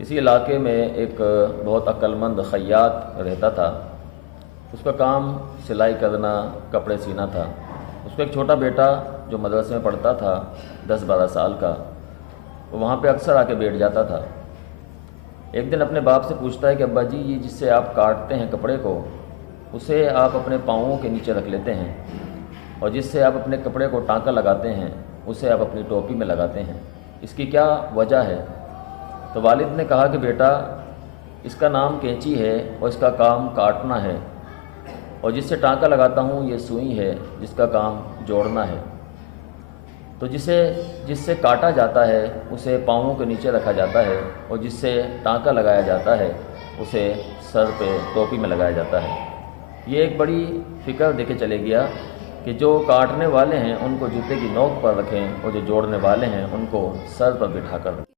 کسی علاقے میں ایک بہت عقلمند خیاط رہتا تھا۔ اس کا کام سلائی کرنا، کپڑے سینا تھا۔ اس کا ایک چھوٹا بیٹا جو مدرسے میں پڑھتا تھا 10-12 سال کا، وہ وہاں پہ اکثر آ کے بیٹھ جاتا تھا۔ ایک دن اپنے باپ سے پوچھتا ہے کہ ابا جی، یہ جس سے آپ کاٹتے ہیں کپڑے کو، اسے آپ اپنے پاؤں کے نیچے رکھ لیتے ہیں، اور جس سے آپ اپنے کپڑے کو ٹانکا لگاتے ہیں اسے آپ اپنی ٹوپی میں لگاتے ہیں، اس کی کیا وجہ ہے؟ تو والد نے کہا کہ بیٹا، اس کا نام کینچی ہے اور اس کا کام کاٹنا ہے، اور جس سے ٹانکا لگاتا ہوں یہ سوئی ہے جس کا کام جوڑنا ہے۔ تو جس سے کاٹا جاتا ہے اسے پاؤں کے نیچے رکھا جاتا ہے، اور جس سے ٹانکا لگایا جاتا ہے اسے سر پہ ٹوپی میں لگایا جاتا ہے۔ یہ ایک بڑی فکر دے کے چلے گیا کہ جو کاٹنے والے ہیں ان کو جوتے کی نوک پر رکھیں، اور جو جوڑنے والے ہیں ان کو سر پر بٹھا کر رکھیں۔